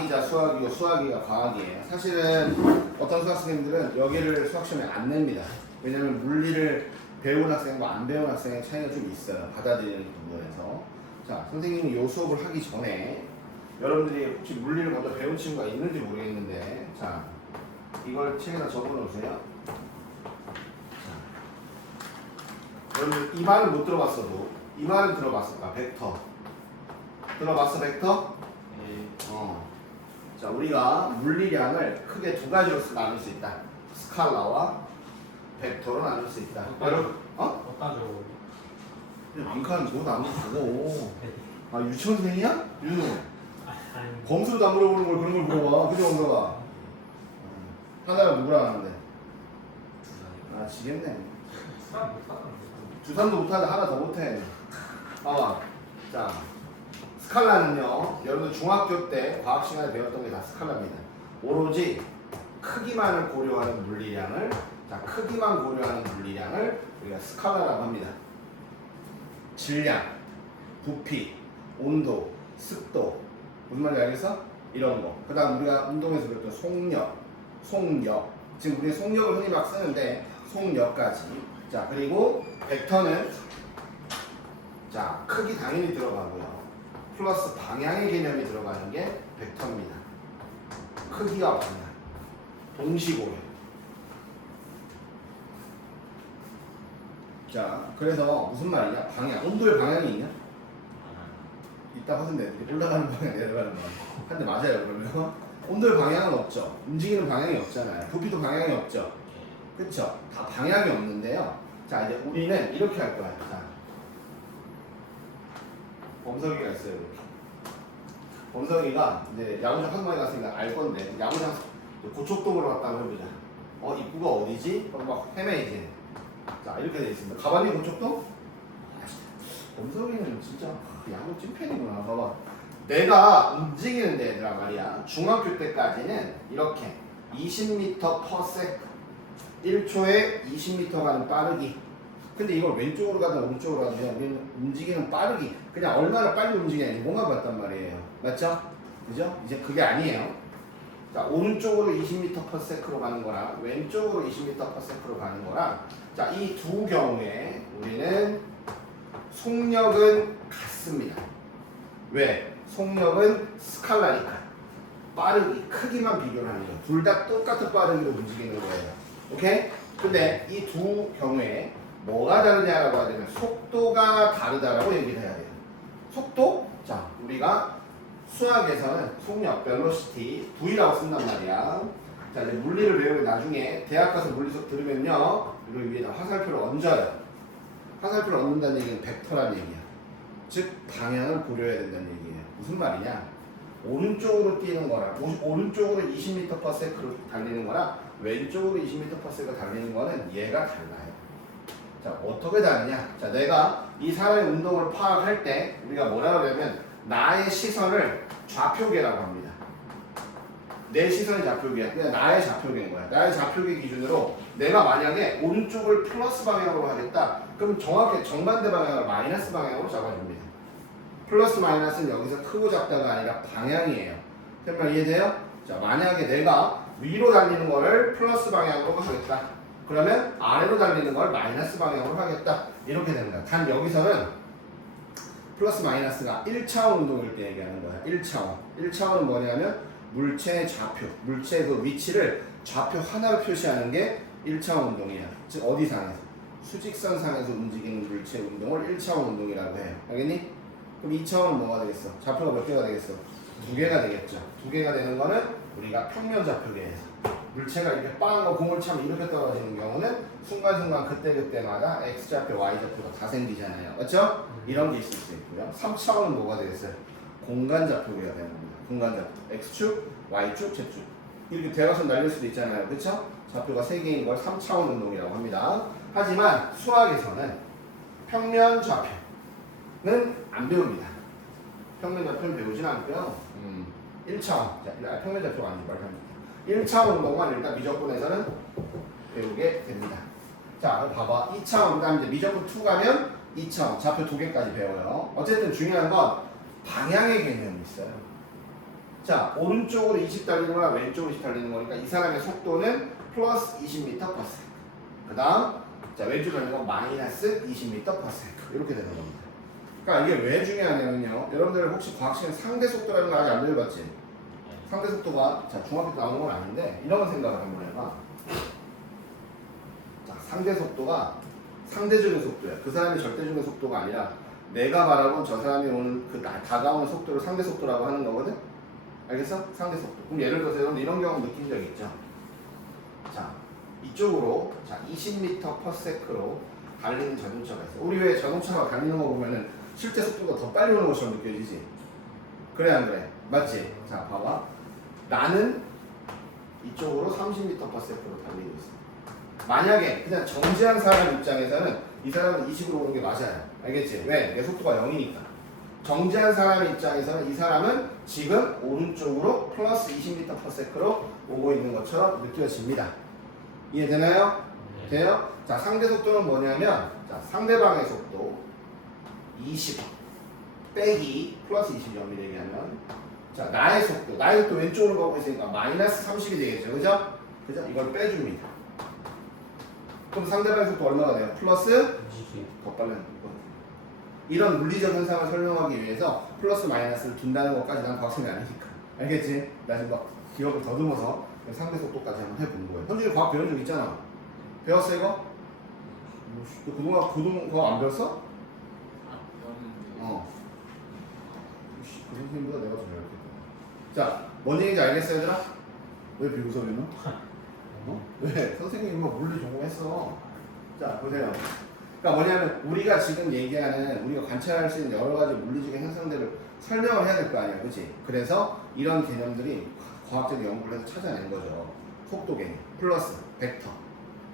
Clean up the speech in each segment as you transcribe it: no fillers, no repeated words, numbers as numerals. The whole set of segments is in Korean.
과학이자 수학이고 수학이가 과학이에요. 사실은 어떤 수학 선생님들은 여기를 수학 시험에 안 냅니다. 왜냐면 물리를 배운 학생과 안 배운 학생의 차이가 좀 있어요. 받아들이는 부분에서. 자, 선생님이 이 수업을 하기 전에 여러분들이 혹시 물리를 먼저 배운 친구가 있는지 모르겠는데, 자, 이걸 책에다 적어 놓으세요. 여러분들 이 말은 못 들어봤어도 이 말은 들어봤을까? 벡터. 들어봤어, 벡터? 네. 자, 우리가 물리량을 크게 두 가지로 나눌 수 있다. 스칼라와 벡터로 나눌 수 있다. 여러분, 어따죠? 암칸 뭐 나누고. 아, 유치원생이야? 윤호. 아니. 범수도 안 물어보는 걸 그런 걸 물어봐. 그죠, 엄마가? 하나가 누구랑 하는데? 아, 지겠네. 주산도 못하는데 하나 더 못해. 봐봐. 자, 스칼라는요, 여러분 중학교 때 과학 시간에 배웠던 게 다 스칼라입니다. 오로지 크기만을 고려하는 물리량을, 자, 크기만 고려하는 물리량을 우리가 스칼라라고 합니다. 질량, 부피, 온도, 습도, 무슨 말인지 알겠어? 이런 거. 그 다음 우리가 운동에서 배웠던 속력. 지금 우리 속력을 흔히 막 쓰는데 속력까지. 자, 그리고 벡터는, 자, 크기 당연히 들어가고요. 플러스 방향의 개념이 들어가는 게 벡터입니다. 크기와 방향. 동시고려. 자, 그래서 무슨 말이냐? 방향. 온도의 방향이 있냐? 이따 하던데 올라가는 방향, 내려가는 방향. 한데 맞아요, 그러면? 온도의 방향은 없죠. 움직이는 방향이 없잖아요. 부피도 방향이 없죠. 그쵸? 다 방향이 없는데요. 자, 이제 우리는 이렇게 할 거야. 자, 범석이가 있어요, 이렇게. 범석이가 이제 야구장 한번에 갔으니까 알 건데, 야구장 고척동으로 갔다고 해보자. 입구가 어디지? 그럼 막 헤매이지. 자, 이렇게 돼 있습니다. 가봤니, 고척동? 범석이는 진짜 야구 찐팬이구나. 봐봐. 내가 움직이는 데들아 말이야. 중학교 때까지는 이렇게 20m/s 1초에 20m 가는 빠르기. 근데 이걸 왼쪽으로 가든 오른쪽으로 가든 우리는 움직이는 빠르기. 그냥 얼마나 빨리 움직이는지 뭐만 봤단 말이에요. 맞죠? 그죠? 이제 그게 아니에요. 자, 오른쪽으로 20m/s로 가는 거랑 왼쪽으로 20m/s로 가는 거랑, 자, 이 두 경우에 우리는 속력은 같습니다. 왜? 속력은 스칼라니까. 빠르기, 크기만 비교를 하는 거예요. 둘 다 똑같은 빠르기로 움직이는 거예요. 오케이? 근데 이 두 경우에 뭐가 다르냐라고 하면 속도가 다르다라고 얘기를 해야 돼요. 속도? 자, 우리가 수학에서는 속력, velocity, V라고 쓴단 말이야. 자, 이제 물리를 배우면 나중에 대학 가서 물리 수업 들으면요, 이걸 위에다 화살표를 얹어요. 화살표를 얹는다는 얘기는 벡터라는 얘기야. 즉, 방향을 고려해야 된다는 얘기예요. 무슨 말이냐? 오른쪽으로 뛰는 거랑, 오른쪽으로 20m/s로 달리는 거랑 왼쪽으로 20m/s가 달리는 거는 얘가 달라요. 자, 어떻게 다르냐? 자, 내가 이 사람의 운동을 파악할 때 우리가 뭐라 그러냐면 나의 시선을 좌표계라고 합니다. 내 시선이 좌표계야. 그냥 나의 좌표계인 거야. 나의 좌표계 기준으로 내가 만약에 오른쪽을 플러스 방향으로 하겠다. 그럼 정확히 정반대 방향으로 마이너스 방향으로 잡아줍니다. 플러스 마이너스는 여기서 크고 작다가 아니라 방향이에요. 설명 이해돼요? 자, 만약에 내가 위로 달리는 거를 플러스 방향으로 하겠다. 그러면 아래로 달리는 걸 마이너스 방향으로 하겠다. 이렇게 됩니다. 단 여기서는 플러스 마이너스가 1차원 운동일 때 얘기하는 거야. 1차원. 1차원은 뭐냐면 물체의 좌표, 물체의 그 위치를 좌표 하나로 표시하는 게 1차원 운동이야. 즉 어디 상에서? 수직선 상에서 움직이는 물체 운동을 1차원 운동이라고 해요. 알겠니? 그럼 2차원은 뭐가 되겠어? 좌표가 몇 개가 되겠어? 2개가 되겠죠. 2개가 되는 거는 우리가 평면 좌표계에서 물체가 이렇게 빵 공을 차면 이렇게 떨어지는 경우는 순간순간 그때그때마다 X좌표, Y좌표가 다 생기잖아요. 맞죠? 이런 게 있을 수 있고요. 3차원은 뭐가 되겠어요? 공간 좌표계가 되는 겁니다. 공간 좌표. X축, Y축, Z축. 이렇게 대각선 날릴 수도 있잖아요. 그렇죠? 좌표가 3개인 걸 3차원 운동이라고 합니다. 하지만 수학에서는 평면 좌표는 안 배웁니다. 평면 좌표는 배우진 않고요. 1차원. 자, 평면 좌표가 아니고 말합니다. 1차원 운동만 일단 미적분에서는 배우게 됩니다. 자, 봐봐. 2차원, 그 다음에 미적분 2 가면 2차원, 좌표 2개까지 배워요. 어쨌든 중요한 건 방향의 개념이 있어요. 자, 오른쪽으로 20 달리는 거랑 왼쪽으로 20 달리는 거니까 이 사람의 속도는 플러스 20m/s. 그 다음, 자, 왼쪽으로 달리는 건 마이너스 20m/s. 이렇게 되는 겁니다. 그러니까 이게 왜 중요하냐면요. 여러분들 혹시 과학 시간에 상대 속도라는 거 아직 안 들어봤지? 상대 속도가, 자, 중학교 때 나오는 건 아닌데, 이런 생각을 한번 해봐. 자, 상대 속도가 상대적인 속도야. 그 사람의 절대적인 속도가 아니라 내가 바라본 저 사람이 오는 그 다가오는 속도를 상대 속도라고 하는 거거든? 알겠어? 상대 속도. 그럼 예를 들어서 여러분 이런 경험 느낀 적 있죠? 자, 이쪽으로 자 20m/s로 달리는 자동차가 있어. 우리 왜 자동차가 달리는 거 보면은 실제 속도가 더 빨리 오는 것처럼 느껴지지? 그래 안 그래? 맞지? 자, 봐봐. 나는 이쪽으로 30m/s로 달리고 있어. 만약에 그냥 정지한 사람 입장에서는 이 사람은 20으로 오는 게 맞아요. 알겠지? 왜? 내 속도가 0이니까. 정지한 사람 입장에서는 이 사람은 지금 오른쪽으로 플러스 20m/s로 오고 있는 것처럼 느껴집니다. 이해되나요? 돼요? 자, 상대 속도는 뭐냐면, 자, 상대방의 속도 20 빼기 플러스 20점이 되면, 자, 나의 속도, 나의 또 왼쪽으로 가고 있으니까 마이너스 30이 되겠죠, 그죠? 그죠? 이걸 빼줍니다. 그럼 상대방의 속도 얼마가 돼요? 플러스 20. 더 빨리 하는 거. 이런 물리적 현상을 설명하기 위해서 플러스 마이너스를 둔다는 것까지 난 과학생이 아니니까. 알겠지? 나 지금 막 기억을 더듬어서 상대 속도까지 한번 해본 거예요. 현준이 과학 배운 적 있잖아. 배웠어 이거? 너 그동안 과학 안 배웠어? 어. 그 선생님보다 내가 더 배웠겠다. 자, 뭔 얘기인지 알겠어 얘들아? 왜 비웃어리노? 어? 왜? 선생님이 뭐 물리 전공했어. 자, 보세요. 그러니까 뭐냐면 우리가 지금 얘기하는 우리가 관찰할 수 있는 여러 가지 물리적인 현상들을 설명을 해야 될 거 아니야, 그렇지? 그래서 이런 개념들이 과학적 연구를 해서 찾아낸 거죠. 속도 개념, 플러스, 벡터.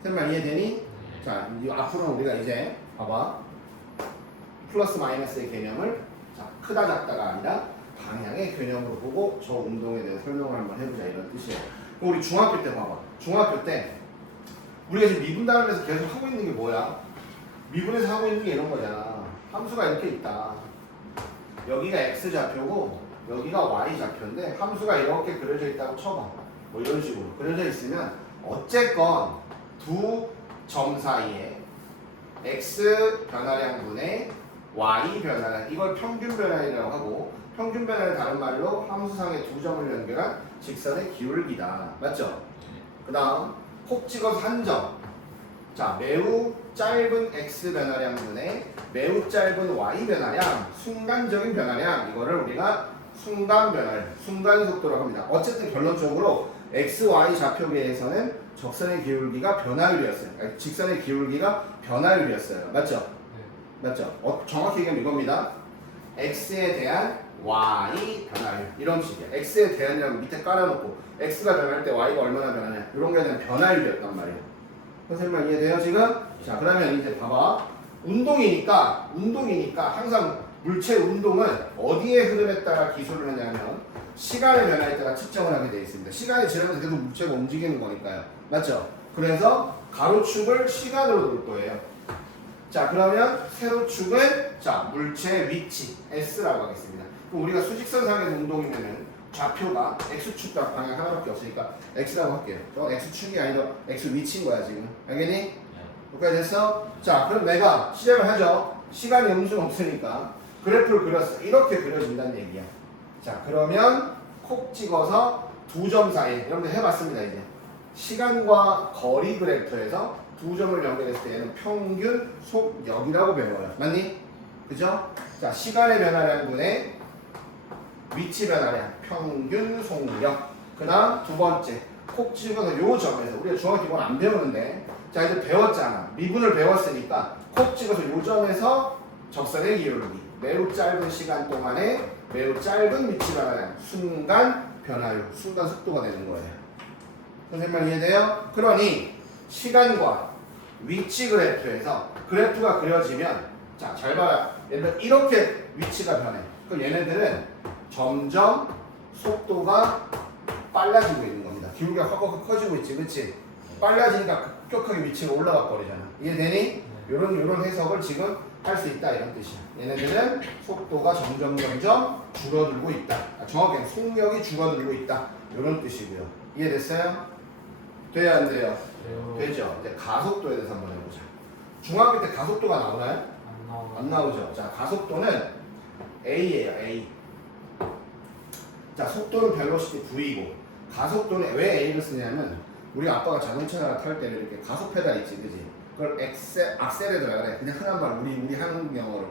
설마 이해되니? 자, 이 앞으로는 우리가 이제 봐봐. 플러스 마이너스의 개념을 자, 크다 작다가 아니라 방향의 개념으로 보고 저 운동에 대해 설명을 한번 해보자 이런 뜻이에요. 우리 중학교 때 봐봐. 중학교 때 우리가 지금 미분단을 해서 계속 하고 있는 게 뭐야? 미분에서 하고 있는 게 이런 거잖아. 함수가 이렇게 있다. 여기가 x-좌표고 여기가 y-좌표인데 함수가 이렇게 그려져 있다고 쳐봐. 뭐 이런 식으로 그려져 있으면 어쨌건 두 점 사이에 x 변화량분의 y 변화량, 이걸 평균 변화량이라고 하고, 평균 변화를 다른 말로 함수상의 두 점을 연결한 직선의 기울기다. 맞죠? 그 다음 콕 찍어서 한 점. 자, 매우 짧은 x 변화량분의 매우 짧은 y 변화량, 순간적인 변화량, 이거를 우리가 순간 변화량, 순간 속도라고 합니다. 어쨌든 결론적으로 x, y 좌표계에서는 적선의 기울기가 변화율이었어요. 아니, 직선의 기울기가 변화율이었어요. 맞죠? 맞죠? 정확히 얘기하면 이겁니다. x에 대한 y 변화율, 이런 식이야. x에 대한이라고 밑에 깔아놓고 x가 변할 때 y가 얼마나 변하냐, 이런 거에 대한 변화율이었단 말이에요. 선생님 이해돼요 지금? 자, 그러면 이제 봐봐. 운동이니까 항상 물체 운동은 어디에 흐름에 따라 기술을 하냐면 시간의 변화에 따라 측정을 하게 되어 있습니다. 시간이 지나면서 계속 물체가 움직이는 거니까요. 맞죠? 그래서 가로축을 시간으로 놓을 거예요. 자, 그러면 세로축은 자, 물체의 위치 S라고 하겠습니다. 그럼 우리가 수직선상에서 운동이면은 좌표가 X축 방향 하나밖에 없으니까 X라고 할게요. 저 X축이 아니라 X 위치인 거야 지금. 알겠니? 여기까지 됐어? 자, 그럼 내가 실험을 하죠. 시간이 음수는 없으니까 그래프를 그렸어. 이렇게 그려진다는 얘기야. 자, 그러면 콕 찍어서 두 점 사이, 여러분들 해봤습니다 이제. 시간과 거리 그래프에서 두 점을 연결했을 때 얘는 평균 속력이라고 배워요. 맞니? 그죠? 자, 시간의 변화량분의 위치 변화량, 평균 속력. 그 다음 두 번째, 콕 찍어서 요 점에서, 우리가 중학교 기본 안 배우는데, 자, 이제 배웠잖아. 미분을 배웠으니까 콕 찍어서 요 점에서 적선의 기울기, 매우 짧은 시간 동안에 매우 짧은 위치 변화량, 순간 변화율, 순간 속도가 되는 거예요. 선생님 이해돼요? 그러니 시간과 위치 그래프에서 그래프가 그려지면, 자, 잘 봐라. 얘들 이렇게 위치가 변해. 그럼 얘네들은 점점 속도가 빨라지고 있는 겁니다. 기울기가 확 커지고 있지, 그렇지? 빨라지니까 급격하게 위치가 올라가 버리잖아. 이해되니? 요런 해석을 지금 할 수 있다 이런 뜻이야. 얘네들은 속도가 점점 줄어들고 있다. 정확하게 속력이 줄어들고 있다. 이런 뜻이고요. 이해됐어요? 돼요 안 돼요? 돼요. 되죠. 이제 가속도에 대해서 한번 해보자. 중학교 때 가속도가 나오나요? 안 나오고. 안 나오죠. 자, 가속도는 A예요. A. 자, 속도는 벨로시티 V고 가속도는 왜 A를 쓰냐면 우리 아빠가 자동차 탈 때는 이렇게 가속 페달 있지, 그지? 그걸 악셀레더라 그래. 그냥 흔한 말 우리 한국 영어로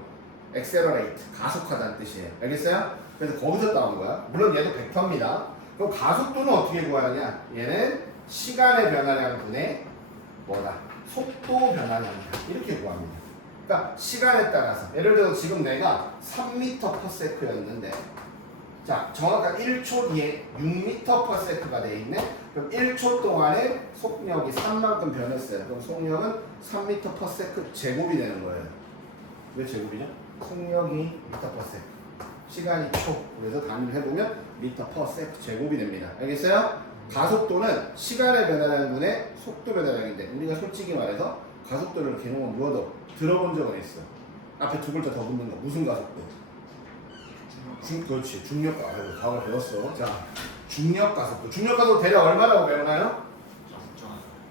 accelerate 가속하다는 뜻이에요. 알겠어요? 그래서 거기서 따온 거야. 물론 얘도 벡터입니다. 그럼 가속도는 어떻게 구하느냐? 얘는 시간의 변화량 분의 뭐다? 속도 변화량이다. 이렇게 구합니다. 그러니까 시간에 따라서 예를 들어서 지금 내가 3m/s였는데 자 정확한 1초 뒤에 6m/s가 돼 있네. 그럼 1초 동안에 속력이 3만큼 변했어요. 그럼 속력은 3m/s 제곱이 되는 거예요. 왜 제곱이죠? 속력이 m/s 시간이 초 그래서 단위를 해보면 m/s 제곱이 됩니다. 알겠어요? 가속도는 시간의 변화량분의 속도 변화량인데 우리가 솔직히 말해서 가속도를 개념을 누워도 들어본 적은 있어. 앞에 두 글자 더 붙는 거 무슨 가속도? 그렇지 중력 가속도 과거 배웠어. 자 중력 가속도 대략 얼마라고 배우나요?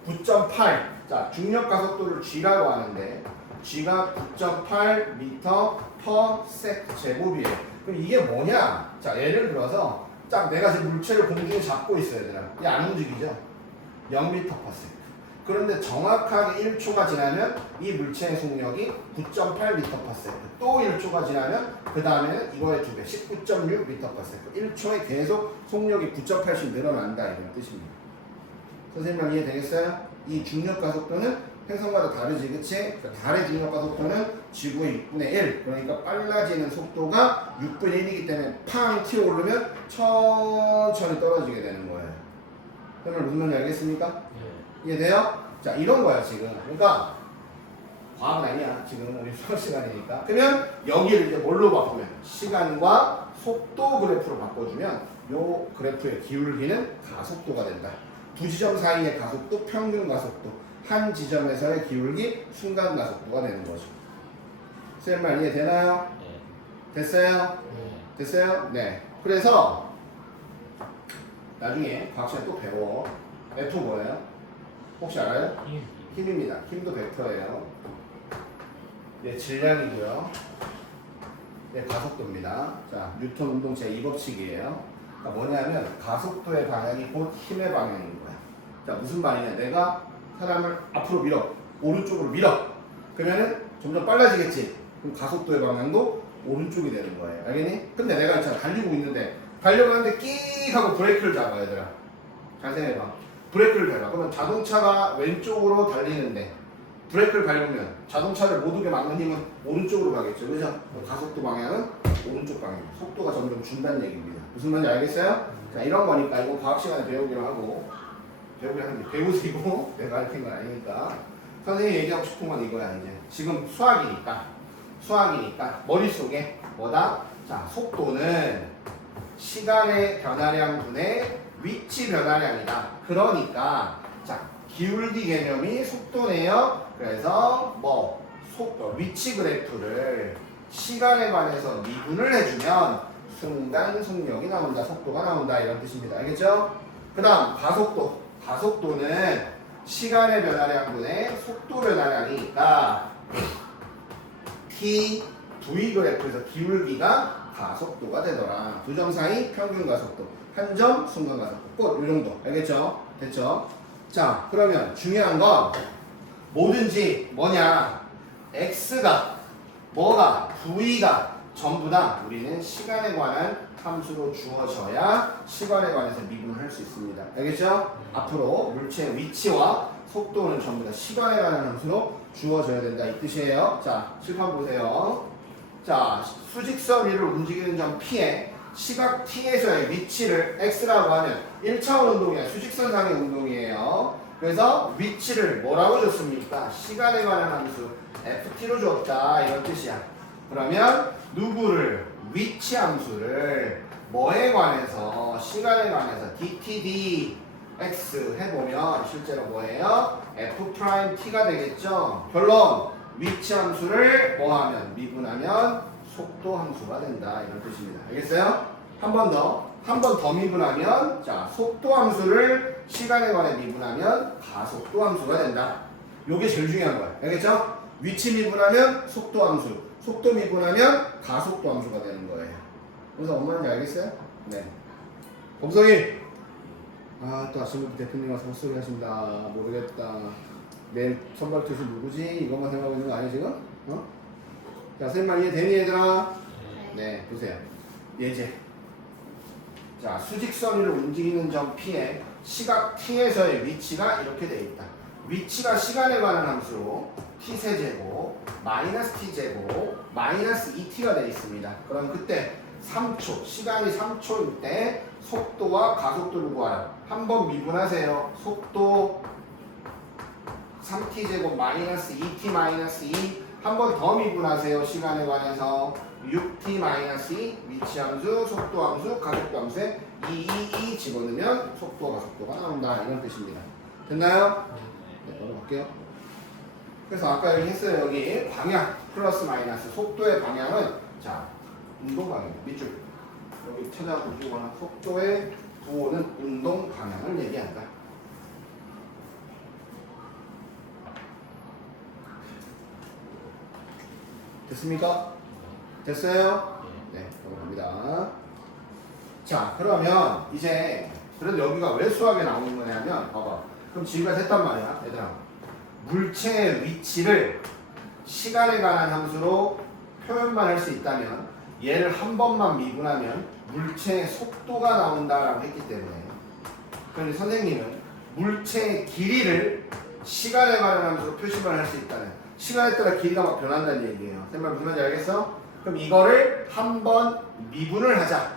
9.8. 자 중력 가속도를 G라고 하는데 G가 9.8m/s 제곱이에요. 그럼 이게 뭐냐? 자 예를 들어서 딱 내가 지금 물체를 공중에 잡고 있어요, 얘들아. 이게 안 움직이죠? 0m/s. 그런데 정확하게 1초가 지나면 이 물체의 속력이 9.8m/s. 또 1초가 지나면 그 다음에는 이거의 2배, 19.6m/s. 1초에 계속 속력이 9.8씩 늘어난다 이런 뜻입니다. 선생님 이해되겠어요? 이 중력 가속도는 행성마다 다르지, 그치? 달의 중력 가속도는 지구의 6분의 1. 그러니까 빨라지는 속도가 6분의 1이기 때문에 팡 튀어 오르면 천천히 떨어지게 되는 거예요. 그러면 무슨 말인지 알겠습니까? 네. 이해돼요? 자, 이런 거야, 지금. 그러니까, 과학은 아니야. 지금 우리 수학 시간이니까. 그러면 여기를 이제 뭘로 바꾸면? 시간과 속도 그래프로 바꿔주면 요 그래프의 기울기는 가속도가 된다. 두 지점 사이의 가속도, 평균 가속도. 한 지점에서의 기울기, 순간 가속도가 되는 거죠. 선생님 말 이해되나요? 네. 됐어요? 네. 됐어요? 네. 그래서 나중에 과학 시간에 또 배워. F 뭐예요? 혹시 알아요? 힘. 힘입니다. 힘도 벡터예요. 네, 질량이고요. 네, 가속도입니다. 자, 뉴턴 운동 제2법칙이에요. 그러니까 뭐냐면 가속도의 방향이 곧 힘의 방향인 거야. 자, 무슨 말이냐? 내가 사람을 앞으로 밀어, 오른쪽으로 밀어. 그러면은 점점 빨라지겠지. 그럼 가속도의 방향도 오른쪽이 되는 거예요. 알겠니? 근데 내가 진짜 달리고 있는데 달려가는데 끼익 하고 브레이크를 잡아 얘들아. 잘 생각해봐. 브레이크를 밟아. 그러면 자동차가 왼쪽으로 달리는데 브레이크를 밟으면 자동차를 못 오게 막는 힘은 오른쪽으로 가겠죠. 그죠? 가속도 방향은 오른쪽 방향입니다. 속도가 점점 준다는 얘기입니다. 무슨 말인지 알겠어요? 자, 이런 거니까 이거 과학 시간에 배우기로 하고 배우기로 하는데 배우시고 내가 가르친 건 아니니까 선생님이 얘기하고 싶은 건 이거야. 이제 지금 수학이니까 머릿속에 뭐다? 자, 속도는 시간의 변화량 분의 위치 변화량이다. 그러니까 자 기울기 개념이 속도네요. 그래서 뭐 속도 위치 그래프를 시간에 관해서 미분을 해주면 순간 속력이 나온다, 속도가 나온다 이런 뜻입니다. 알겠죠? 그다음 가속도는 시간의 변화량분의 속도 변화량이니까 t v 그래프에서 기울기가 가속도가 되더라. 두 점 사이 평균 가속도, 한 점 순간 가속도. 꼭 이 정도. 알겠죠? 됐죠? 자, 그러면 중요한 건 뭐든지 뭐냐? x가 뭐가 v가 전부 다 우리는 시간에 관한 함수로 주어져야 시간에 관해서 미분을 할 수 있습니다. 알겠죠? 앞으로 물체의 위치와 속도는 전부 다 시간에 관한 함수로 주어져야 된다 이 뜻이에요. 자, 칠판 보세요. 자, 수직선 위를 움직이는 점 P에 시각 T에서의 위치를 X라고 하면 1차원 운동이야. 수직선상의 운동이에요. 그래서 위치를 뭐라고 줬습니까? 시간에 관한 함수 FT로 줬다 이런 뜻이야. 그러면 누구를? 위치 함수를 뭐에 관해서? 시간에 관해서 DTD X 해보면 실제로 뭐예요? F'T가 되겠죠? 결론 위치 함수를 뭐 하면 미분하면 속도 함수가 된다 이런 뜻입니다. 알겠어요? 한 번 더 미분하면 자 속도 함수를 시간에 관해 미분하면 가속도 함수가 된다. 요게 제일 중요한 거야. 알겠죠? 위치 미분하면 속도 함수, 속도 미분하면 가속도 함수가 되는 거예요. 그래서 엄마는 알겠어요? 네. 범성이 또 아침부터 대표님 와서 헛소리 하신다. 모르겠다. 내일 선발 투수 누구지? 이것만 생각하고 있는 거 아니야 지금? 자 선생님 이해되니 얘들아? 네 보세요. 예제. 자 수직선 위를 움직이는 점 P에 시각 T에서의 위치가 이렇게 돼 있다. 위치가 시간에 관한 함수로 T세제곱 마이너스 T제곱 마이너스 2T가 되어 있습니다. 그럼 그때 3초 시간이 3초일 때 속도와 가속도를 구하라. 한번 미분하세요. 속도 3T제곱 마이너스 2T 마이너스 2 한 번 더 미분하세요. 시간에 관해서 6T 마이너스 2 위치 함수, 속도 함수, 가속도 함수에 2 집어넣으면 속도와 가속도가 나온다. 이런 뜻입니다. 됐나요? 네, 넘어갈게요. 그래서 아까 여기 했어요. 여기 방향 플러스 마이너스 속도의 방향은 자 운동 방향 밑줄 여기 찾아보시거나 속도의 부호는 운동 방향을 얘기한다. 됐습니까? 됐어요? 네, 넘어갑니다. 자, 그러면 이제 그래도 여기가 왜 수학에 나오는 거냐면 봐봐. 그럼 지금까지 했단 말이야, 얘들아. 물체의 위치를 시간에 관한 함수로 표현만 할 수 있다면 얘를 한 번만 미분하면 물체의 속도가 나온다라고 했기 때문에 그런데 선생님은 물체의 길이를 시간에 관한 함수로 표시만 할 수 있다는 시간에 따라 길이가 막 변한다는 얘기예요. 선생님 무슨 말인지 알겠어? 그럼 이거를 한 번 미분을 하자.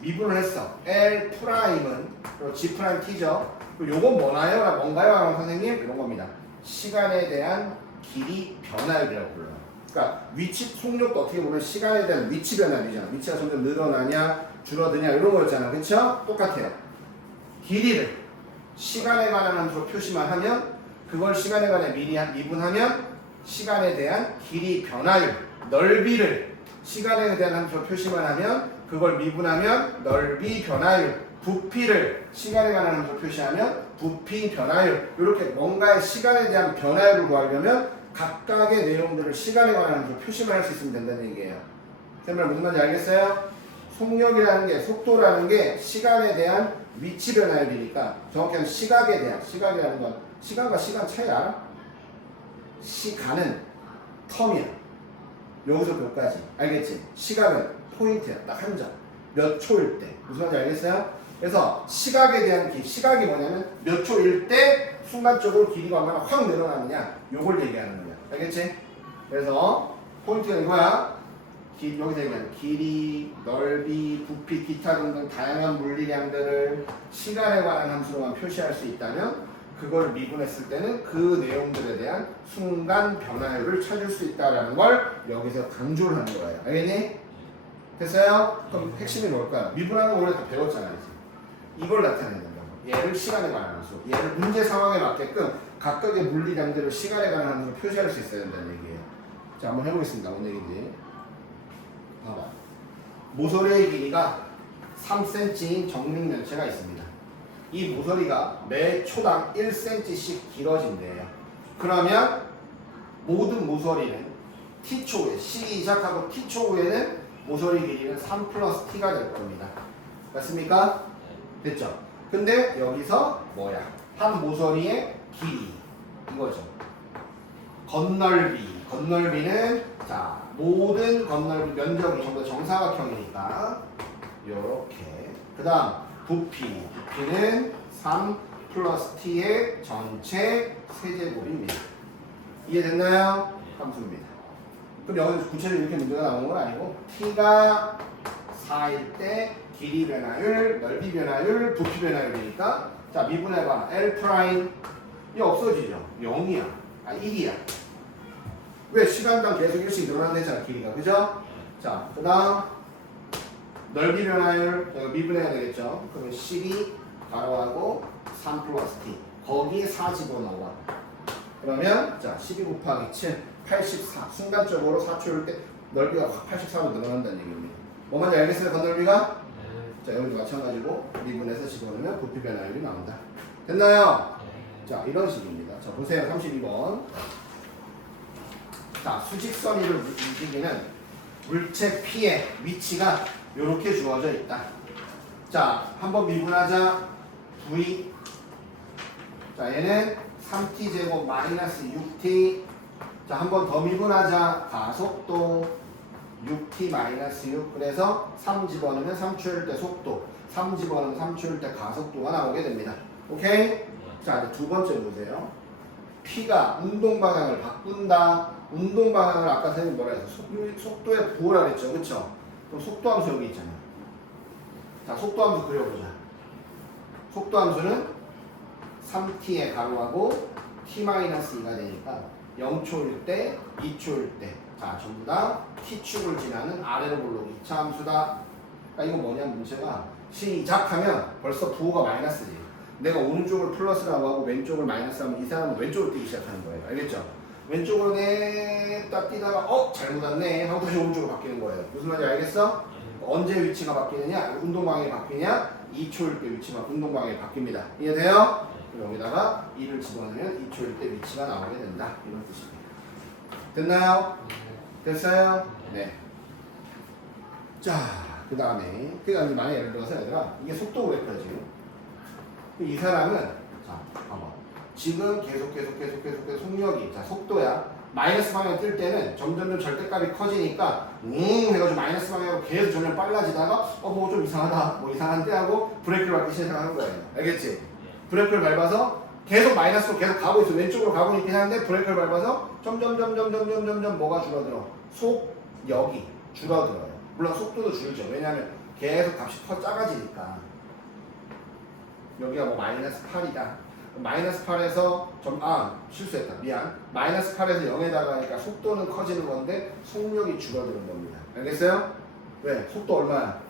미분을 했어. L 프라임은 그리고 G 프라임 T죠. 그리고 요건 뭐나요? 뭔가요? 선생님 이런 겁니다. 시간에 대한 길이 변화율이라고 불러요. 그러니까 위치 속력도 어떻게 보면 시간에 대한 위치 변화율이잖아. 위치가 점점 늘어나냐 줄어드냐 이런 거였잖아. 그렇죠? 똑같아요. 길이를 시간에 관한 함수로 표시만 하면 그걸 시간에 관해 미분하면 시간에 대한 길이 변화율, 넓이를 시간에 대한 함수로 표시만 하면 그걸 미분하면 넓이 변화율, 부피를 시간에 관한 함수로 표시하면 부피 변화율 이렇게 뭔가의 시간에 대한 변화율을 구하려면 각각의 내용들을 시간에 관한 함수로 표시만 할 수 있으면 된다는 얘기예요. 선생님 무슨 말인지 알겠어요? 속력이라는 게 속도라는 게 시간에 대한 위치 변화율이니까 정확히 시각에 대한 시각이라는 건 시간과 시간 차이 알아? 시간은 텀이야. 여기서 몇까지 알겠지? 시간은 포인트야. 딱 한 점. 몇 초일 때. 무슨 말인지 알겠어요? 그래서 시각에 대한 시각이 뭐냐면 몇 초일 때 순간적으로 길이가 얼마나 확 늘어나느냐 요걸 얘기하는 거야. 알겠지? 그래서 포인트가 이거야. 여기서 얘기하는 길이, 넓이, 부피, 기타 등등 다양한 물리량들을 시간에 관한 함수로만 표시할 수 있다면 그걸 미분했을 때는 그 내용들에 대한 순간 변화율을 찾을 수 있다는 걸 여기서 강조를 하는 거예요. 알겠니? 됐어요? 그럼 핵심이 뭘까요? 미분하는 거 원래 다 배웠잖아요. 이걸 나타낸다는 거. 얘를 시간에 관한 함수, 얘를 문제 상황에 맞게끔 각각의 물리량들을 시간에 관한 함수로 표시할 수 있어야 된다는 얘기예요. 자, 한번 해보겠습니다. 뭔 얘기인지. 봐봐. 모서리의 길이가 3cm인 정육면체가 있습니다. 이 모서리가 매 초당 1cm씩 길어진대요. 그러면 모든 모서리는 t초 후에 시작하고 t초 후에는 모서리 길이는 3 플러스 t가 될 겁니다. 맞습니까? 됐죠? 근데 여기서 뭐야? 한 모서리의 길이 이거죠. 건널비는 자 모든 건널비 면적이 전부 다 정사각형이니까 요렇게. 그 다음 부피는 3 플러스 t의 전체 세제곱입니다. 이해됐나요? 함수입니다. 그럼 여기 구체적으로 이렇게 문제가 나오는 건 아니고 t가 4일 때 길이 변화율, 넓이 변화율, 부피 변화율이니까 자 미분해봐. L 프라임 이 없어지죠. 0이야. 1이야. 왜? 시간당 계속 1씩 늘어난다잖아 길이가. 그죠? 자 그 다음 넓이 변화율 여기 미분해야 되겠죠. 그러면 12 가로하고 3 플러스 t 거기에 4 집어넣어. 그러면 자 12 곱하기 7 84. 순간적으로 4초일 때 넓이가 확 84로 늘어난다는 얘기입니다. 뭐 말인지 알겠어요? 건널비가? 네. 자, 여기도 마찬가지고 미분해서 집어넣으면 부피 변화율이 나온다. 됐나요? 네. 자, 이런 식입니다. 자, 보세요. 32번. 자, 수직선 위를 움직이는 물체 P의 위치가 이렇게 주어져 있다. 자, 한번 미분하자. V. 자, 얘는 3t 제곱 마이너스 6t. 자, 한 번 더 미분하자. 가속도 6t 마이너스 6. 그래서 3 집어넣으면 3초일 때 속도, 3 집어넣으면 3초일 때 가속도가 나오게 됩니다. 오케이? 자, 이제 두 번째 보세요. P가 운동 방향을 바꾼다. 운동 방향을 아까 선생님 뭐라 해서 속도에 부호라 그랬죠. 그쵸? 그럼 속도 함수 여기 있잖아. 자, 속도 함수 그려보자. 속도 함수는 3t의 가로하고 t-2가 되니까 0초일 때, 2초일 때. 자, 전부 다 t축을 지나는 아래로 볼록이 2차 함수다. 그러니까 이거 뭐냐면 문제가 시작하면 벌써 부호가 마이너스지. 내가 오른쪽을 플러스라고 하고 왼쪽을 마이너스 하면 이 사람은 왼쪽으로 뛰기 시작하는 거예요. 알겠죠? 왼쪽으로 냈다 뛰다가 잘못 왔네 하고 다시 오른쪽으로 바뀌는 거예요. 무슨 말인지 알겠어? 언제 위치가 바뀌느냐? 운동 방향이 바뀌냐? 2초일 때 위치가 운동 방향이 바뀝니다. 이해돼요? 그럼 여기다가 2를 집어넣으면 2초일 때 위치가 나오게 된다. 이런 뜻입니다. 됐나요? 됐어요? 네. 자, 그 다음에 그러니까 만약 예를 들어서 얘들아 이게 속도 그래프야 지금. 이 사람은 자 봐봐. 지금 계속 속력이 자 속도야. 마이너스 방향 뛸 때는 점점 절대값이 커지니까 해가지고 마이너스 방향으로 계속 점점 빨라지다가 뭐 좀 이상하다 뭐 이상한데 하고 브레이크를 밟기 시작하는 거예요. 알겠지? 브레이크를 밟아서 계속 마이너스로 계속 가고 있어. 왼쪽으로 가고 있긴 한데 브레이크를 밟아서 점점 뭐가 줄어들어? 속력이 줄어들어요. 물론 속도도 줄죠. 왜냐하면 계속 값이 작아지니까. 여기가 뭐 마이너스 8이다. 마이너스 8에서 실수했다. 미안. 마이너스 8에서 0에다가 하니까 속도는 커지는 건데 속력이 줄어드는 겁니다. 알겠어요? 왜? 속도 얼마야?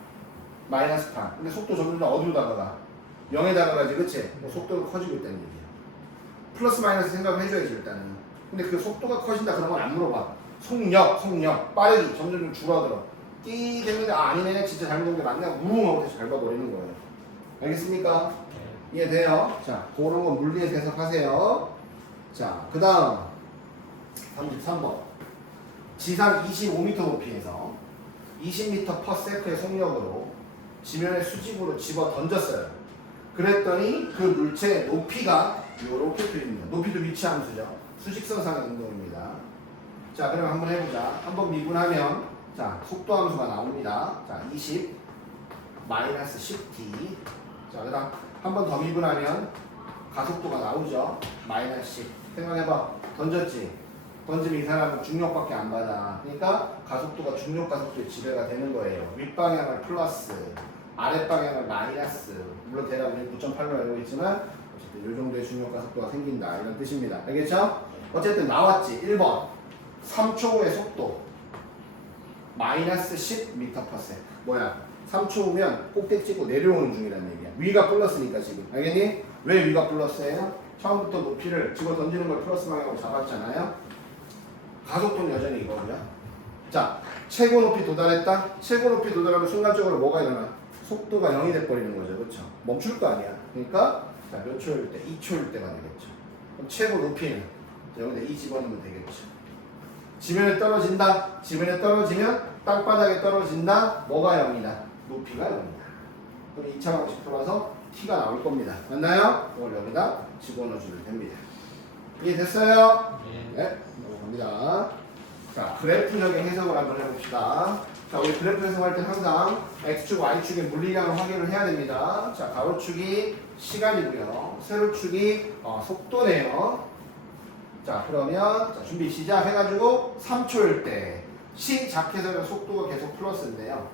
마이너스 8. 근데 속도 점점 어디로 다가가? 0에다가 가지, 그치? 뭐 속도가 커지고 있다는 얘기야. 플러스 마이너스 생각을 해줘야지 일단은. 근데 그 속도가 커진다 그런 건 안 물어봐. 속력, 빠르기 점점 줄어들어. 띠 됐는데 아니네 진짜 잘못 온 게 맞나? 하고 다시 밟아버리는 거예요. 알겠습니까? 이해돼요? 자, 그런 건 물리에서 해석하세요. 자, 그 다음 33번 지상 25m 높이에서 20m/s의 속력으로 지면에 수직으로 집어 던졌어요. 그랬더니 그 물체의 높이가 이렇게 드립니다. 높이도 위치 함수죠. 수직선상의 운동입니다. 자, 그럼 한번 해보자. 한번 미분하면 자, 속도 함수가 나옵니다. 자, 20 마이너스 10t. 자, 그 다음 한 번 더 미분하면 가속도가 나오죠. 마이너스 10. 생각해봐. 던졌지? 던지면 이 사람은 중력밖에 안 받아. 그러니까 가속도가 중력 가속도에 지배가 되는 거예요. 윗방향을 플러스, 아랫방향을 마이너스. 물론 대략은 9.8로 알고 있지만 어쨌든 이 정도의 중력 가속도가 생긴다. 이런 뜻입니다. 알겠죠? 어쨌든 나왔지. 1번 3초 후의 속도 마이너스 10m/s. 뭐야? 3초 후면 꼭대기 찍고 내려오는 중이라는 얘기야. 위가 플러스니까 지금. 알겠니? 왜 위가 플러스예요? 처음부터 높이를 집어 던지는 걸 플러스 방향으로 잡았잖아요. 가속도는 여전히 이거고요. 자, 최고 높이 도달했다? 최고 높이 도달하면 순간적으로 뭐가 일어나? 속도가 0이 돼버리는 거죠. 그렇죠? 멈출 거 아니야. 그러니까 자, 몇 초일 때? 2초일 때가 되겠죠. 그럼 최고 높이는 여기다 2 집어넣으면 되겠죠. 지면에 떨어진다? 지면에 떨어지면 땅바닥에 떨어진다? 뭐가 0이다? 높이가 0이다. 그럼 2차 방식 풀어서 t가 나올 겁니다. 맞나요? 이걸 여기다 집어넣어주면 됩니다. 이해됐어요? 네. 넘어갑니다. 자, 그래프적인 해석을 한번 해봅시다. 자, 우리 그래프 해석할 때 항상 x축, y축의 물리량을 확인을 해야 됩니다. 자, 가로축이 시간이고요. 세로축이 속도네요. 자, 그러면 자, 준비 시작 해가지고 3초일 때 시작해서 속도가 계속 플러스인데요.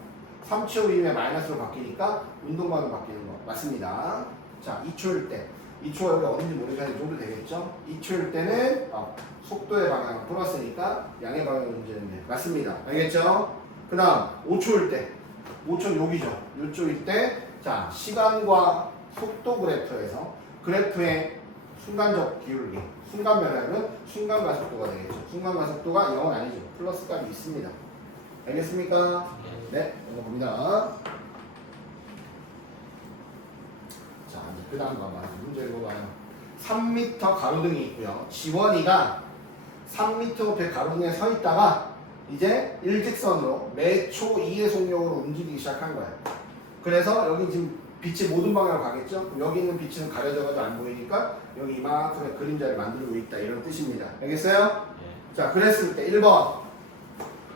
3초 이후에 마이너스로 바뀌니까 운동방향 바뀌는 거 맞습니다. 자, 2초일 때 2초가 여기 어딘지 모르니까 이 정도 되겠죠? 2초일 때는 속도의 방향은 플러스니까 양의 방향은 문제인데 맞습니다. 알겠죠? 그 다음 5초일 때 5초는 여기죠. 이쪽일 때 자, 시간과 속도 그래프에서 그래프의 순간적 기울기. 순간 변화율은 순간 가속도가 되겠죠. 순간 가속도가 0은 아니죠. 플러스 값이 있습니다. 알겠습니까? 네, 이거 봅니다. 자, 이제 그 다음 봐봐요. 문제 읽어봐요. 3m 가로등이 있고요. 지원이가 3m 옆에 가로등에 서 있다가 이제 일직선으로 매초 2의 속력으로 움직이기 시작한 거예요. 그래서 여기 지금 빛이 모든 방향으로 가겠죠? 그럼 여기 있는 빛은 가려져가지고 안 보이니까 여기 이만큼의 그림자를 만들고 있다 이런 뜻입니다. 알겠어요? 자, 그랬을 때 1번.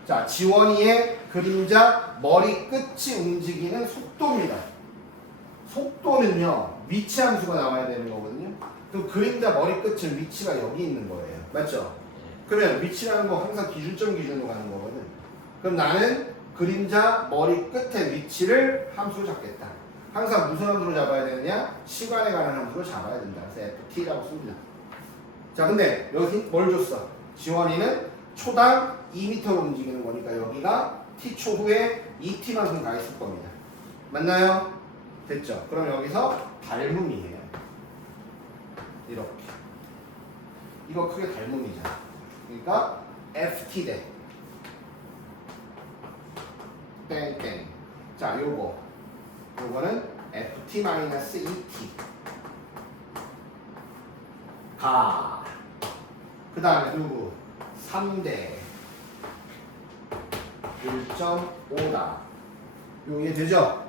자, 지원이의 그림자 머리 끝이 움직이는 속도입니다. 속도는요, 위치 함수가 나와야 되는 거거든요. 그럼 그림자 머리 끝은 위치가 여기 있는 거예요. 맞죠? 그러면 위치라는 거 항상 기준점 기준으로 가는 거거든. 그럼 나는 그림자 머리 끝의 위치를 함수로 잡겠다. 항상 무슨 함수로 잡아야 되느냐? 시간에 관한 함수로 잡아야 된다. 그래서 ft라고 씁니다. 자, 근데 여기 뭘 줬어? 지원이는 초당 2m로 움직이는 거니까 여기가 t초 후에 2t만큼 가 있을 겁니다. 맞나요? 됐죠? 그럼 여기서 닮음이에요. 이렇게. 이거 크게 닮음이잖아. 그러니까 ft 대 땡땡. 자, 요거는 ft-2t 가. 그 다음에 누구? 3대 1.5다. 요 이해 되죠?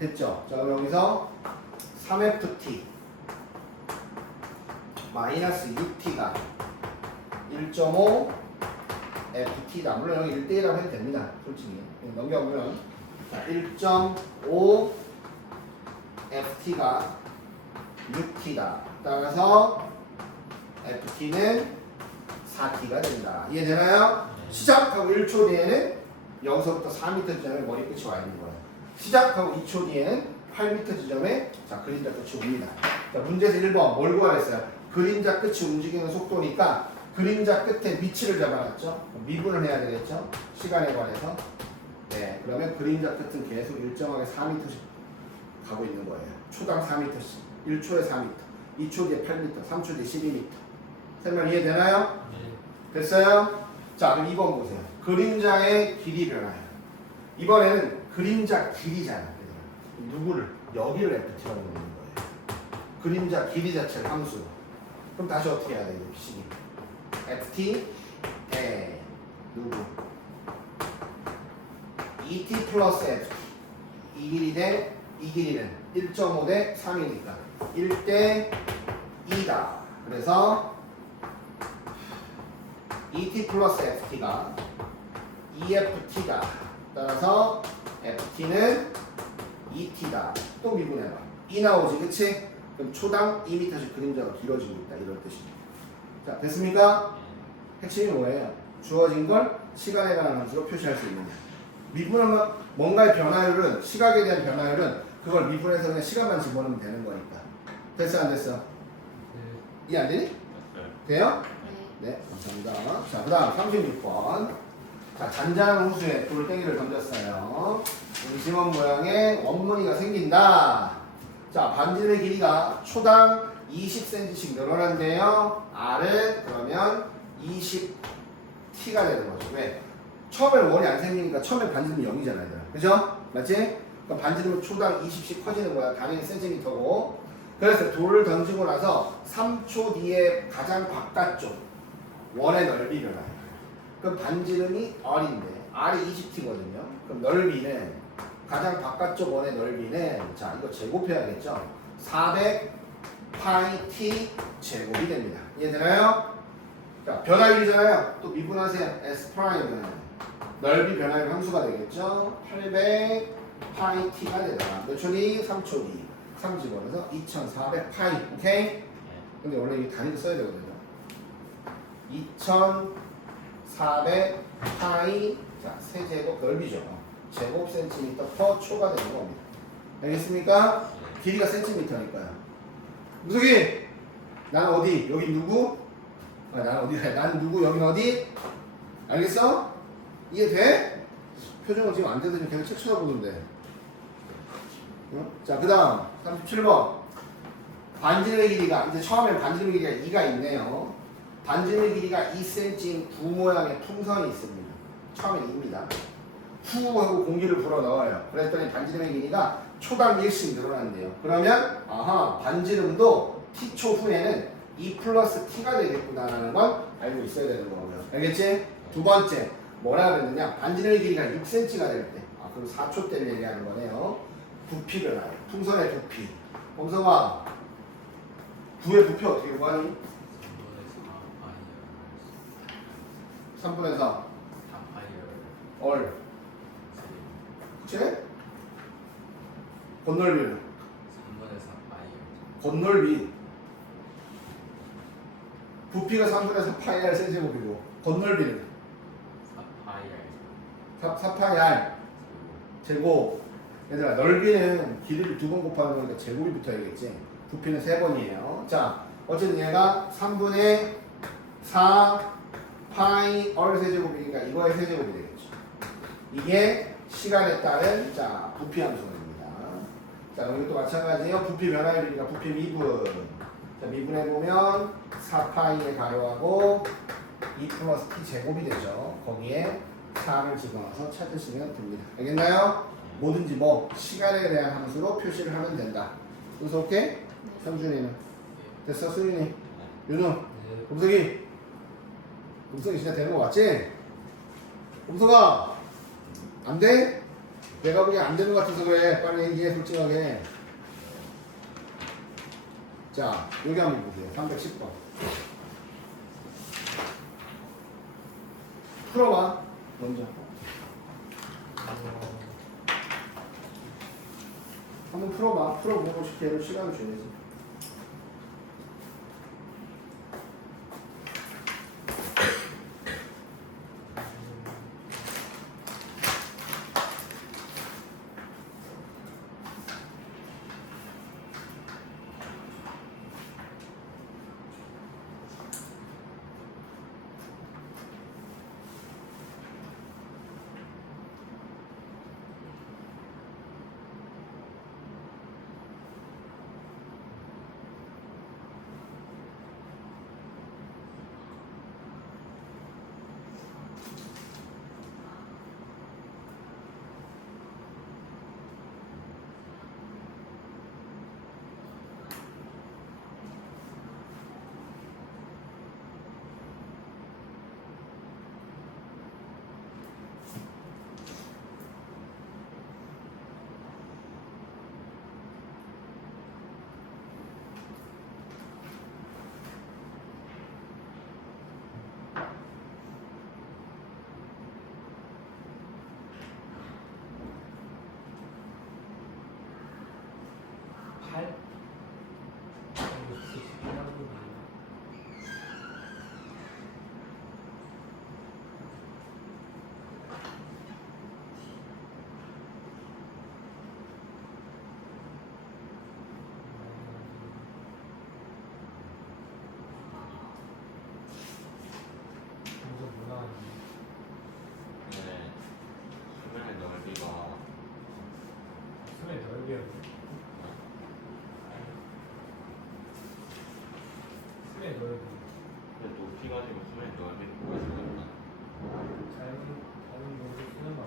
됐죠? 자, 그럼 여기서 3ft 마이너스 6t가 1.5 ft다. 물론 여기 1대1라고 해도 됩니다. 솔직히 넘겨보면 자, 1.5 ft가 6t다. 따라서 ft는 4t가 된다. 이해되나요? 시작하고 1초 뒤에는 여기서부터 4m 지점에 머리 끝이 와 있는 거예요. 시작하고 2초 뒤에는 8m 지점에 자, 그림자 끝이 옵니다. 자, 문제에서 1번 뭘 구하랬어요? 그림자 끝이 움직이는 속도니까 그림자 끝에 위치를 잡아놨죠. 미분을 해야 되겠죠. 시간에 관해서. 네, 그러면 그림자 끝은 계속 일정하게 4m씩 가고 있는 거예요. 초당 4m씩. 1초에 4m, 2초 뒤에 8m, 3초 뒤에 12m. 설명 이해되나요? 됐어요? 자, 그럼 2번 보세요. 그림자의 길이 변화요. 이번에는 그림자 길이잖아. 누구를? 여기를 FT라고 부르는 거예요. 그림자 길이 자체를 함수로. 그럼 다시 어떻게 해야 돼요? 식이. FT 에 누구? ET 플러스 FT. 이 길이 대 이 길이는 1.5 대 3이니까 1대 2다. 그래서 ET 플러스 FT가 EFT다. 따라서 FT는 ET다. 또 미분해봐. 2 나오지, 그치? 그럼 초당 2m씩 그림자가 길어지고 있다. 이럴 뜻입니다. 자, 됐습니까? 핵심이 뭐예요? 주어진 걸 시간에 관한 함수로 표시할 수 있느냐. 미분하면 뭔가의 변화율은, 시각에 대한 변화율은 그걸 미분해서 그냥 시간만 집어넣으면 되는 거니까. 됐어, 안 됐어? 이해 안 되니? 돼요? 네, 감사합니다. 자, 그 다음 36번. 자, 잔잔한 호수에 돌덩이를 던졌어요. 음심원 모양의 원무늬가 생긴다. 자, 반지름의 길이가 초당 20cm씩 늘어난대요. R은 그러면 20T가 되는 거죠. 왜? 처음에 원이 안 생기니까 처음에 반지름이 0이잖아요. 그죠? 맞지? 그럼 반지름은 초당 20씩 커지는 거야. 당연히 센티미터고. 그래서 돌을 던지고 나서 3초 뒤에 가장 바깥쪽 원의 넓이 변화예요. 그럼 반지름이 R인데 R이 20T거든요. 그럼 넓이는 가장 바깥쪽 원의 넓이는 자, 이거 제곱해야겠죠. 400 파이 T 제곱이 됩니다. 이해되나요? 자, 변화율이잖아요. 또 미분하세요. S 프라임은 넓이 변화율 함수가 되겠죠. 800 파이 T가 되다. 몇 초 뒤? 3초 뒤. 3 집어넣어서 2400 파이. 오케이? 근데 원래 이 단위도 써야 되거든요. 2400 파이. 자, 세제곱 넓이죠. 제곱 센티미터 퍼 초가 되는 겁니다. 알겠습니까? 길이가 센티미터니까요. 무석이! 나는 어디? 여기 누구? 아, 나는 어디야? 나는 누구? 여긴 어디? 알겠어? 이해돼? 표정은 지금 안 돼서 계속 책 쳐다보는데. 어? 자, 그 다음 37번. 반지름의 길이가 이제 처음에 반지름의 길이가 2가 있네요. 반지름의 길이가 2cm인 구 모양의 풍선이 있습니다. 처음에 2입니다. 후 하고 공기를 불어 넣어요. 그랬더니 반지름의 길이가 초당 1씩 늘어난대요. 그러면 아하 반지름도 t초 후에는 2 플러스 t가 되겠구나라는 건 알고 있어야 되는 거고요. 알겠지? 두 번째 뭐라 그랬느냐? 반지름의 길이가 6cm가 될 때. 아 그럼 4초 때를 얘기하는 거네요. 부피를 알아요. 풍선의 부피. 범성아 부의 부피 어떻게 구하니? 3분의 4 얼 그치? 건널비는? 건널비 부피가 3분의 4 파이 r 세제곱이고 건널비는? 4 파이 r 제곱 얘들아 넓이는 길이를 2번 곱하는 거니까 제곱이 붙어야겠지 부피는 3번이에요 자 어쨌든 얘가 3분의 4 파이 r 세제곱이니까 이거의 세제곱이 되겠죠 이게 시간에 따른 자 부피 함수입니다 자 여기 또 마찬가지예요 부피 변화율이니까 부피 미분 자 미분해보면 4파이의 가로하고 2 플러스 t 제곱이 되죠 거기에 4를 집어넣어서 찾으시면 됩니다 알겠나요? 뭐든지 뭐 시간에 대한 함수로 표시를 하면 된다 그래서 오케이? 성준이는 됐어 수린이 윤우 금석이 금석이 진짜 되는 거 맞지? 금석아 안 돼? 내가 보기엔 안 되는 것 같아서 그래 빨리 얘기해 솔직하게 자 여기 한번 보세요 310번 풀어봐 먼저 한번 풀어봐 풀어보고 싶게 시간을 줘야지 높이 가지고 수면 넓이 보고 있으니까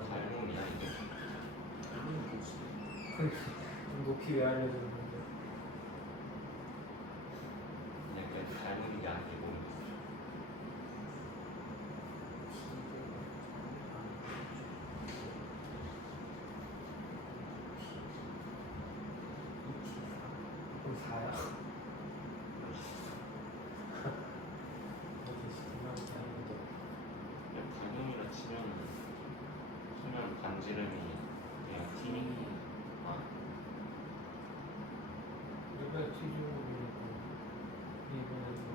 잘못이야 이게 높이 왜 알려주는 건데? 그냥 잘못이 아니고 그럼 4야. 가격이라 치면 수면 반지름이 그냥 T니 아 이번에 T중으로 이번에도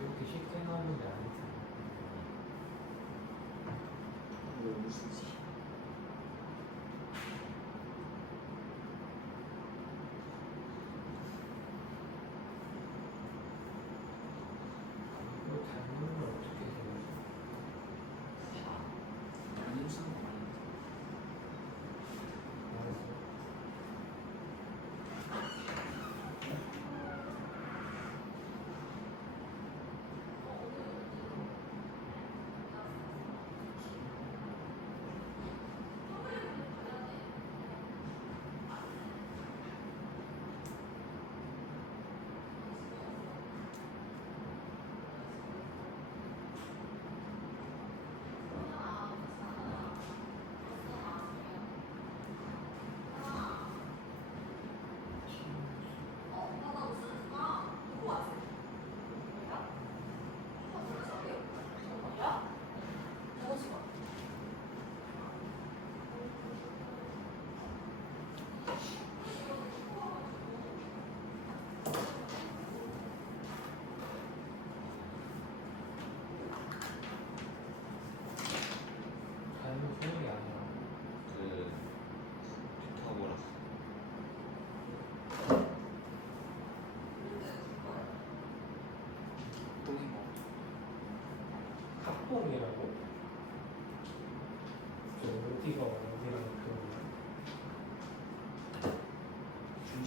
이렇게 쉽게 나오는 게 아니잖아. 왜 웃으지? 이거 닮는 걸 어떻게 해요? 안 웃는 거 아닌데. 알았어.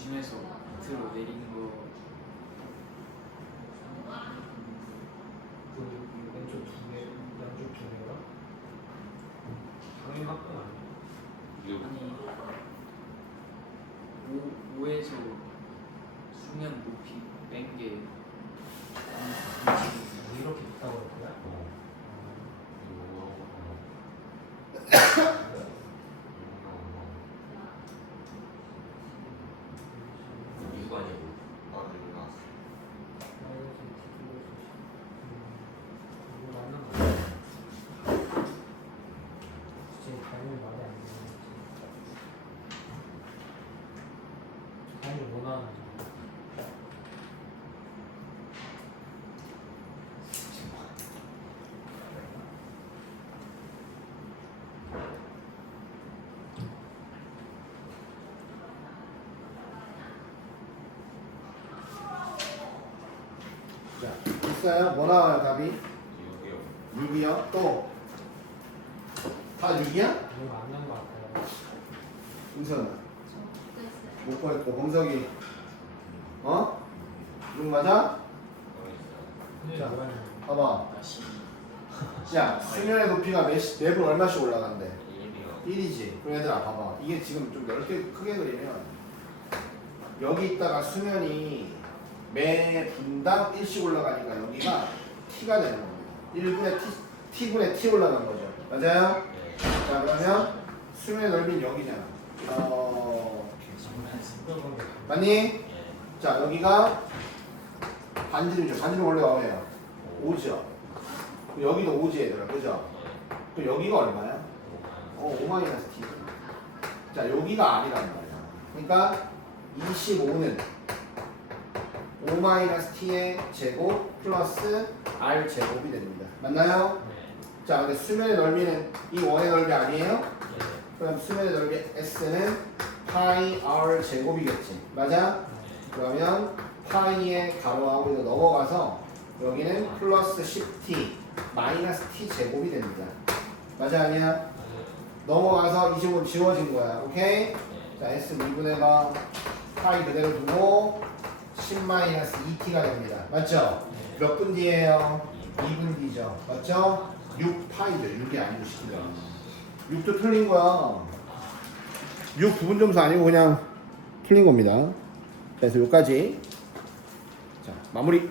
중심에서 밑으로 내리는 거 그 왼쪽 두 개, 양쪽 두 개가 당연히 합분 아니야? 아니 5에서 수면 높이 뺀게 이렇게 있다고 할 거야? 이거 아니고 나도 이거 나왔어. 이거 맞는 거 같아. 진짜 당연히 말이 안 되는 거지. 당연히 원하는 거. 자, 있어요? 뭐 나와요 답이? 여기요. 6이요? 또? 다 6이야? 이거 맞는 거 같아요. 은선아 못 보냈고 범석이 어? 6 맞아? 근데 자. 뭐라는 봐봐 다시 야 수면의 높이가 매분 얼마씩 올라간대? 1이요. 1이지 그럼 얘들아 봐봐 이게 지금 좀 넓게 크게 그리면 여기 있다가 수면이 매 분당 1씩 올라가니까 여기가 t가 되는 겁니다 1분의 t분의 t 올라간 거죠 맞아요? 네. 자 그러면 수면의 넓이는 여기잖아 거 맞니? 예. 자 여기가 반지름이죠 반지름 원래 얼마예요? 5죠 여기도 5지 얘들아 그죠? 예. 그럼 여기가 얼마야? 5-t 자 여기가 r이란 말이야 그러니까 25는 5-t의 제곱 플러스 r 제곱이 됩니다 맞나요? 네. 자 근데 수면의 넓이는 이 원의 넓이 아니에요? 예. 그럼 수면의 넓이 s는 파이 r 제곱이겠지 맞아? 그러면 파이의 가로하고 이거 넘어가서 여기는 플러스 10t 마이너스 t 제곱이 됩니다 맞아 아니야? 넘어가서 25는 지워진 거야 오케이? 자 s 미분해봐 파이 그대로 두고 10-2t가 됩니다 맞죠? 몇 분 뒤에요? 2분 뒤죠 맞죠? 6파이죠 6이 아니고 10이죠 6도 틀린 거야 6 부분 점수 아니고 그냥 틀린 겁니다 그래서 여기까지 자 마무리